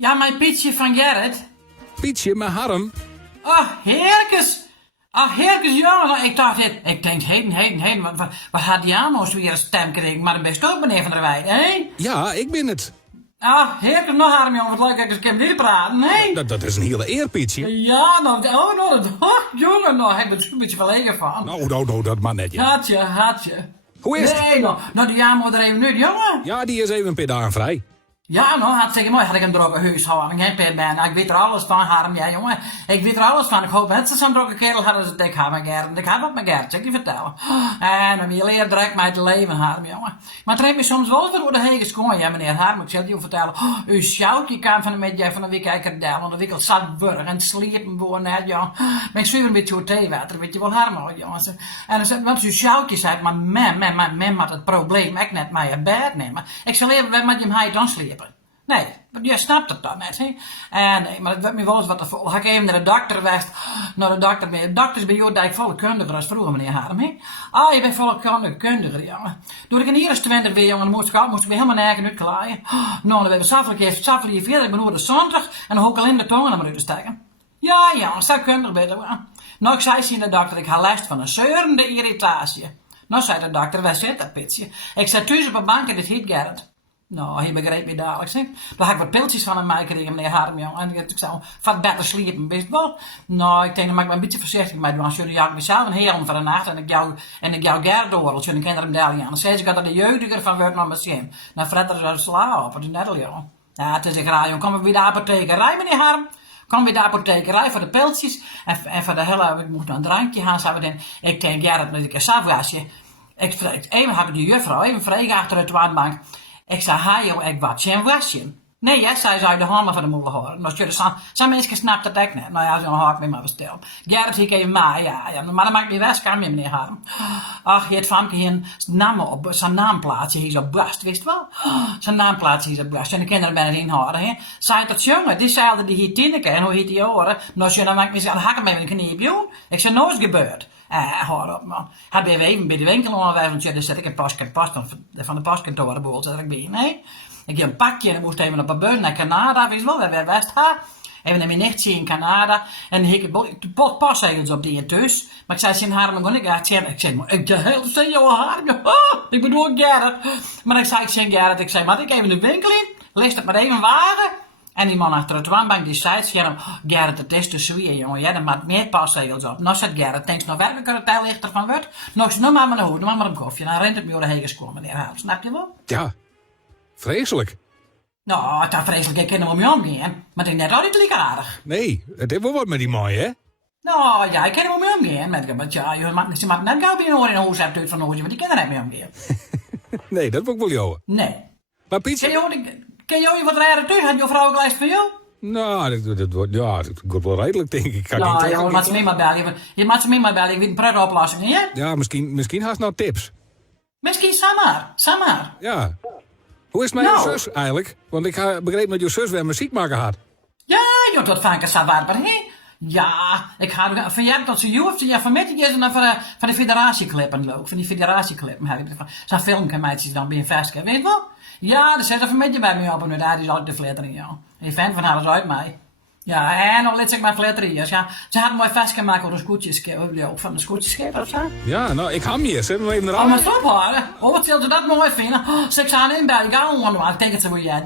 Ja, mijn Pietje van Gerrit. Pietje, mijn harm. Ach, Herkes. Ach, Herkes, ja. Nou, ik denk, heden. Wat had die aan ons weer een stem gekregen? Maar dan ben je ook meneer Van der Weijden, hè? Ja, ik ben het. Ah, Herkes, nog harm, jongen. Wat leuk dat ik eens kan leren praten, hè? Dat is een hele eer, Pietje. Ja, jongen, nou, heb ik er een beetje verlegen van. Nou, dat maar net, ja. Had je. Hoe is het? Nee, nou, die jaar moet er even nu, jongen. Ja, die is even een paar dagen vrij. Ja, nou, hartstikke mooi. Had ik een droge huishouding, hè, Per Ben. Ik weet er alles van, Harm, ja, jongen. Ik weet er alles van. Ik hoop dat ze zo'n droge kerel hadden als ik had met Gert. Ik had wat met Gert, zeg je vertellen. En dan wil je direct mij te leven, Harm, jongen. Maar het me soms wel weer door de hegen komen. Ja, meneer Harm, ik zal je vertellen. Uw sjoutje kwam van een week kijken daar. Want de winkel zat burger en sliepen voor net, jongen. Met zo'n beetje hoe theewater, weet je wel, Harm, jongens. En dan zei, want uw sjoutje zei, maar mem had het probleem. Ik net mij een bed nemen. Ik zal even met je hij dan sliepen. Nee, jij snapt het dan net, hè? Nee, maar het werd me wel eens wat te vol. Ga ik even naar de dokter geweest. Naar de dokter. De dokter is bij jou dijk volkundiger als vroeger, meneer Harm, hè? Ah, je bent volkundiger, jongen. Doe ik een hier eens 20 weer, jongen, dan moest ik weer helemaal nergens uitklaaien. Nou, dan ben ik saffelijk hier verder. Ik ben over de 20 en dan hoek ik alleen de tongen naar me te steken. Ja, jongen, zou kundig beter. Nou, ik zei zien de dokter, ik had last van een zeurende irritatie. Nou, zei de dokter, waar zit dat pitsje? Ik zat thuis op een bank en dit heet Gerrit. Nou, hij begreep me dadelijk, zeg. Dan had ik wat pilletjes van hem meegekregen, meneer Harm, jongen. En ik zou wat beter sliepen, wist wel. Nou, ik denk, dan maak ik me een beetje voorzichtig mee doen. Als jullie jou mezelf een heel van de nacht en ik jou Gerrit doorrol, jullie kennen hem daar aan. Dan zei ze, ik had er de jeugdiger van wordt naar mijn zin. Dan fret er zo sla op, dat is net al, jongen. Ja, het is een graai, jongen. Kom weer bij de apothekerij, meneer Harm. Kom bij de apothekerij voor de pilletjes. En voor de hele, ik moet nog een drankje gaan, zou we dan. Ik denk, Gerrit, met een savasje. Even heb ik de juffrouw, even vregen achter de toonbank. Ik zei, ha joh, ik wat je een wasje. Nee, ja, zij zou de handen van de moeder horen. Nou, zo'n mensen snapt dat ik net. Nou ja, zo'n haak me maar bestel. Gerrit, ik even maar, ja. Maar dan maakt me best kan je, meneer Harm. Ach, je het famke hier zijn naamplaatsje hier zo bast, wist wel? Zijn naamplaatsje hier zo bast. En de kinderen ben erin horen, hè. Zei dat jongen, die zeilde die hier Tineke en hoe heet die horen? Nou, dan maakt me zeggen, hakken met een knieën. Ik zei, nooit gebeurd. Hoor op, man. Had bij even bij de winkel onderwijs, want dan zet ik een post van de postkantorenboel, zet ik bij, nee. Ik heb een pakje en dan moest even op een beurt naar Canada, wist wel, waar West ha. Even naar mijn nichtje in Canada. En dan heb ik de postzegels op die thuis. Maar ik zei, zijn Harm, ik zei, maar ik de hele zin, jouw Harm, ik bedoel Gerrit. Maar ik zei, Gerrit, mag ik even de winkel in? Lees het maar even wagen. En die man achter de toonbank die zei, Gerrit, het is te zwier, jongen. Ja, dan maakt meer postzegels op. Nou, zegt Gerrit, denk je nou werkelijk dat het tijl lichter van wordt? Nou, maar naar hoed, nou maar een koffie. Dan rent het me door de hegen komen, meneer Harm. Snap je wel? Ja, vreselijk. Nou, het is vreselijk, ik ken hem om je omgaan. Maar ik net altijd lekker aardig. Nee, het heeft wel wat met die mooi, hè? Nou, ja, ik ken hem om je omgaan. Maar ja, je mag net gauw bij een oor in een hoes hebben van hoesje, want die kinderen hebben me omgaan. Nee, dat wil ik wel jou. Nee. Maar Pietje... Ken je wat rare thuis? Had je vrouw ook lijst van jou? Nou, dat wordt wel redelijk, denk ik. Nou, je moet ze mee maar bellen. Je moet ze mee maar bellen. Ik weet een prettige oplossing, hè? Ja, misschien haast nou tips. Misschien Samar. Ja. Hoe is het met je zus eigenlijk? Want ik begreep dat je zus weer muziek maken had. Ja, joh, dat vaak is waarbaar, hè? Ja, ik ga van jij tot ze hoeft. Ja, van mij is dan van de federatieclippen ook. Van die federatieclippen heb ik. Zo'n filmpje meidjes dan bij een festje, weet je wel? Ja, er zit er een beetje bij me op en daar is altijd de flittering, ja. En fan van haar is uit mij. Ja, en dan let ik maar flitteren. Ja, ze had een mooi vest gemaakt op de scootjesschip, van de scootjesschip of zo. Ja, nou, ik ga hem hier, zet hem even eraan. Oh, maar stop hoor. Oh, wat zult u dat mooi vinden? Oh, zeg ze aan in bij, ik ga gewoon, maar ik denk het zo, ja.